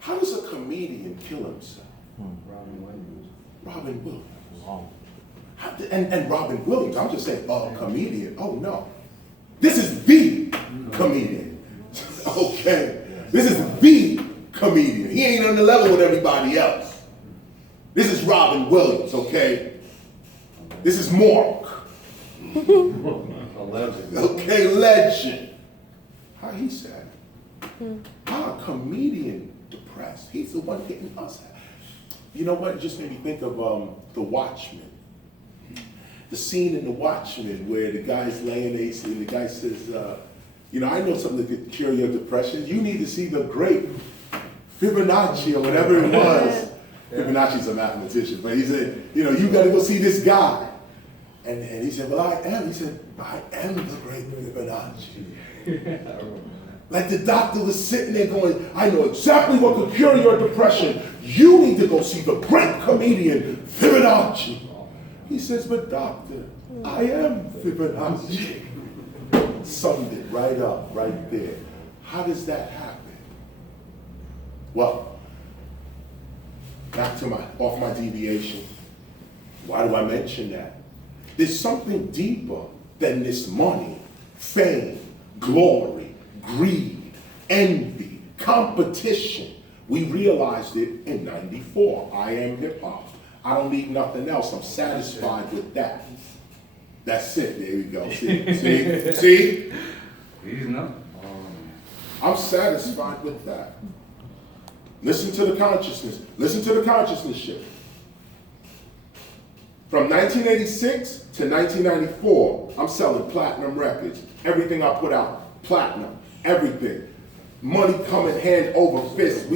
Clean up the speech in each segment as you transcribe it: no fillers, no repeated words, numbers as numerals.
How does a comedian kill himself? Robin Williams. Wow. And Robin Williams, I'm just saying, a comedian. Oh no. This is the comedian. Okay? This is the comedian. He ain't on the level with everybody else. This is Robin Williams, okay? This is Mark. A legend. Okay, legend. How he said, how a comedian depressed? He's the one getting us. You know what? It just made me think of The Watchmen. The scene in The Watchmen where the guy's laying there and the guy says, I know something that could cure your depression. You need to see the great Fibonacci or whatever it was. Fibonacci's a mathematician, but he said, you got to go see this guy. And he said, well, I am. He said, I am the great Fibonacci. Like the doctor was sitting there going, I know exactly what could cure your depression. You need to go see the great comedian Fibonacci. He says, but doctor, I am Fibonacci. Summed it right up, right there. How does that happen? Well, back to off my deviation. Why do I mention that? There's something deeper than this money, fame, glory, greed, envy, competition. We realized it in '94. I am hip hop. I don't need nothing else. I'm satisfied with that. That's it. There you go. See? He's not. I'm satisfied with that. Listen to the consciousness. Listen to the consciousness shift. From 1986 to 1994, I'm selling platinum records. Everything I put out, platinum. Everything. Money coming hand over fist.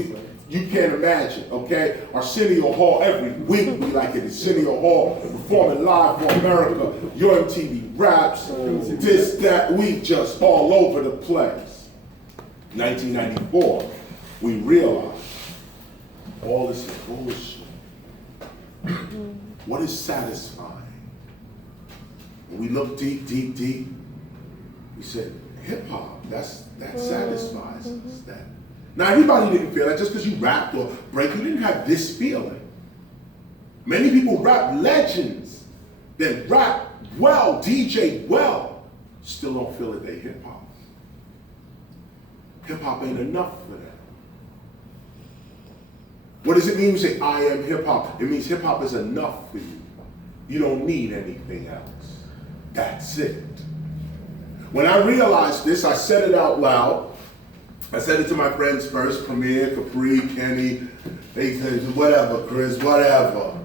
You can't imagine, okay? Arsenio Hall, every week we like it. Arsenio Hall, performing live for America. Your MTV Raps, this, that, we just all over the place. 1994, we realized all this is bullshit. What is satisfying? When we look deep, deep, deep, we said, hip hop, that satisfies us. Now everybody didn't feel that just because you rapped or break, you didn't have this feeling. Many people rap legends that rap well, DJ well, still don't feel that they hip hop. Hip hop ain't enough for them. What does it mean when you say, I am hip hop? It means hip hop is enough for you. You don't need anything else. That's it. When I realized this, I said it out loud. I said it to my friends first, Premier, Capri, Kenny. They said, whatever, Chris, whatever.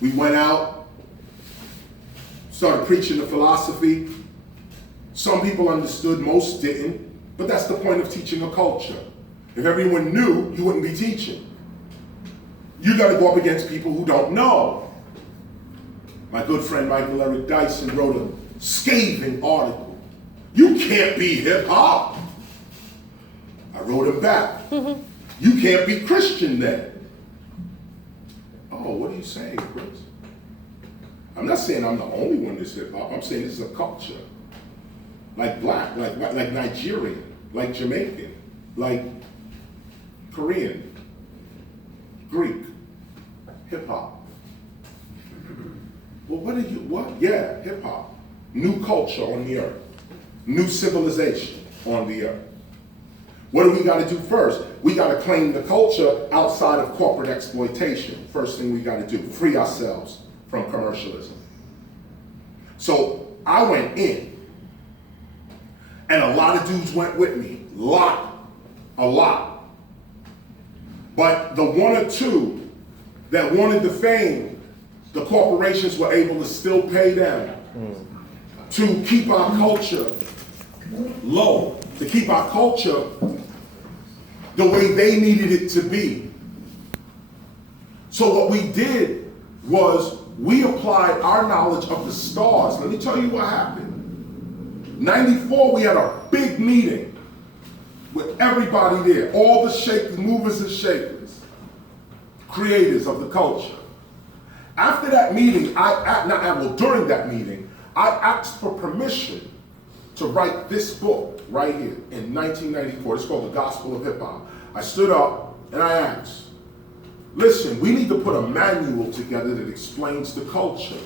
We went out, started preaching the philosophy. Some people understood, most didn't. But that's the point of teaching a culture. If everyone knew, you wouldn't be teaching. You got to go up against people who don't know. My good friend Michael Eric Dyson wrote a scathing article. You can't be hip hop. I wrote him back. You can't be Christian then. Oh, what are you saying, Chris? I'm not saying I'm the only one that's hip hop. I'm saying this is a culture. Like black, like Nigerian, like Jamaican, like Korean, Greek, hip hop. Well, what? Yeah, hip hop. New culture on the earth. New civilization on the earth. What do we got to do first? We got to claim the culture outside of corporate exploitation. First thing we got to do, free ourselves from commercialism. So I went in, and a lot of dudes went with me. A lot. But the one or two that wanted the fame, the corporations were able to still pay them to keep our culture low, to keep our culture the way they needed it to be. So what we did was we applied our knowledge of the stars. Let me tell you what happened. 94, we had a big meeting with everybody there, all the shakers, movers and shakers, creators of the culture. After that meeting, during that meeting, I asked for permission to write this book right here in 1994. It's called The Gospel of Hip Hop. I stood up and I asked, listen, we need to put a manual together that explains the culture.